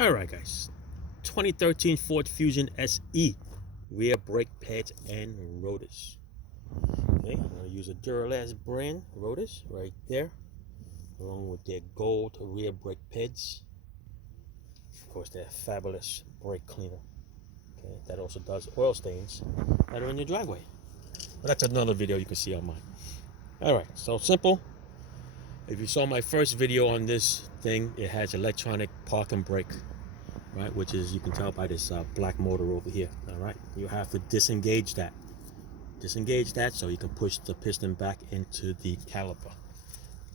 All right, guys. 2013 Ford Fusion SE rear brake pads and rotors. Okay, I'm going to use a Duralast brand rotors right there, along with their gold rear brake pads. Of course, they're fabulous brake cleaner. Okay, that also does oil stains that are in your driveway. But that's another video you can see on mine. All right, so simple. If you saw my first video on this thing, it has electronic park and brake, right? Which is, you can tell by this black motor over here. All right, you have to disengage that. Disengage that so you can push the piston back into the caliper.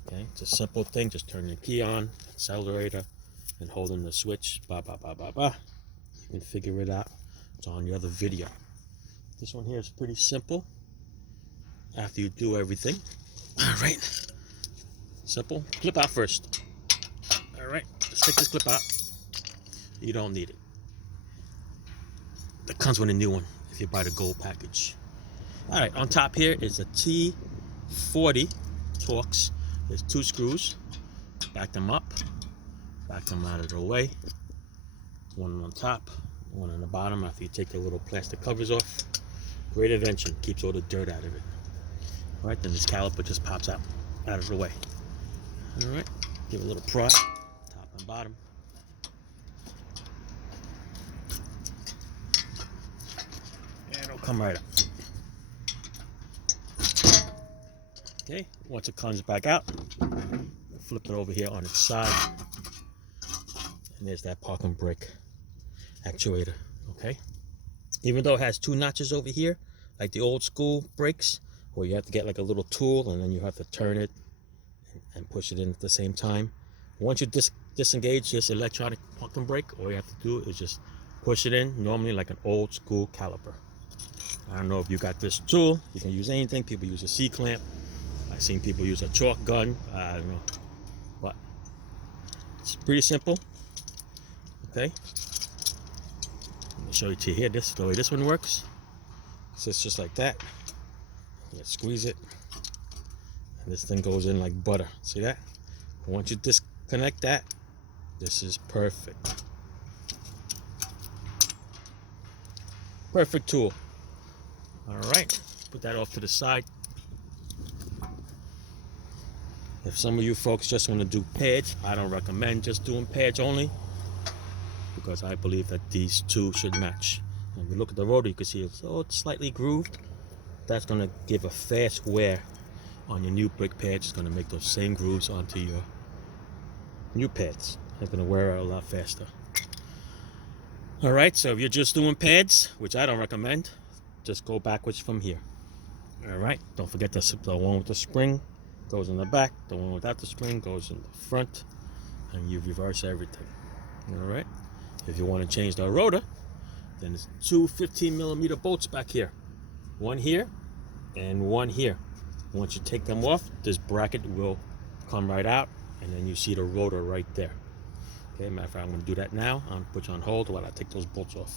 Okay, it's a simple thing. Just turn the key on, accelerator, and holding the switch. Ba ba ba ba ba. You can figure it out. It's on the other video. This one here is pretty simple. After you do everything, all right. Simple. Clip out first. All right, just take this clip out. You don't need it. That comes with a new one if you buy the gold package. All right, on top here is a T40 Torx. There's two screws. Back them up. Back them out of the way. One on top, one on the bottom after you take the little plastic covers off. Great invention. Keeps all the dirt out of it. All right, then this caliper just pops out of the way. All right, give it a little prod, top and bottom. And it'll come right up. Okay, once it comes back out, flip it over here on its side. And there's that park and brake actuator, okay? Even though it has two notches over here, like the old school brakes, where you have to get like a little tool and then you have to turn it and push it in at the same time. Once you disengage this electronic park and brake, all you have to do is just push it in, normally like an old school caliper. I don't know if you got this tool. You can use anything. People use a C-clamp. I've seen people use a chalk gun. I don't know. But it's pretty simple. Okay. Let me show you to here. This the way this one works. So it's just like that. You squeeze it. This thing goes in like butter. See that? Once you disconnect that, this is perfect. Perfect tool. All right, put that off to the side. If some of you folks just want to do pads, I don't recommend just doing pads only, because I believe that these two should match. And if you look at the rotor, you can see it's slightly grooved. That's going to give a fast wear on your new brake pads. It's going to make those same grooves onto your new pads. It's going to wear out a lot faster. All right, so if you're just doing pads, which I don't recommend, just go backwards from here. All right, don't forget the one with the spring goes in the back, the one without the spring goes in the front, and you reverse everything. All right, if you want to change the rotor, then there's two 15mm bolts back here, one here and one here. Once you take them off, this bracket will come right out, and then you see the rotor right there. Okay, matter of fact, I'm going to do that now. I'm going to put you on hold while I take those bolts off.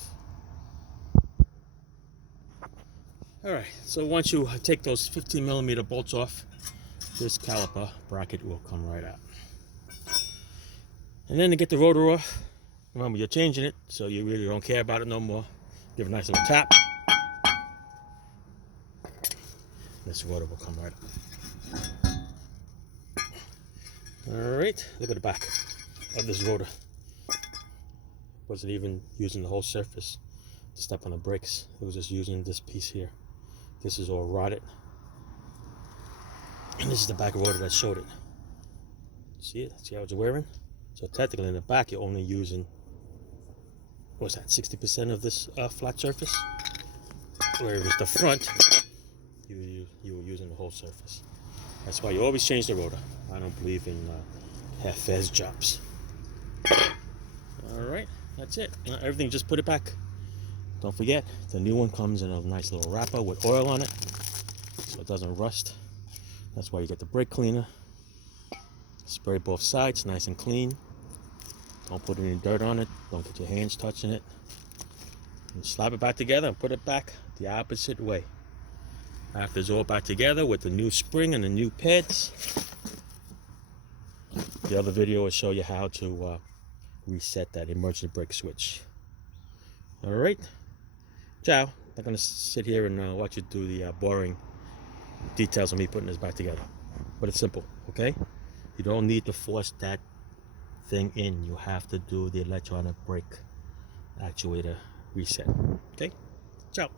All right, so once you take those 15mm bolts off, this caliper bracket will come right out. And then to get the rotor off, remember you're changing it, so you really don't care about it no more. Give it a nice little tap. This rotor will come right up. All right, look at the back of this rotor. Wasn't even using the whole surface to step on the brakes. It was just using this piece here. This is all rotted. And this is the back rotor that showed it. See it? See how it's wearing? So technically in the back, you're only using, what's that, 60% of this flat surface? Whereas the front, you were using the whole surface. That's why you always change the rotor. I don't believe in half-ass jobs. All right, that's it. Everything, just put it back. Don't forget, the new one comes in a nice little wrapper with oil on it, so it doesn't rust. That's why you get the brake cleaner. Spray both sides, nice and clean. Don't put any dirt on it. Don't get your hands touching it. And slap it back together and put it back the opposite way. After it's all back together with the new spring and the new pads, the other video will show you how to reset that emergency brake switch. All right, ciao. I'm not gonna sit here and watch you do the boring details of me putting this back together, but it's simple. Okay, you don't need to force that thing in. You have to do the electronic brake actuator reset. Okay, ciao.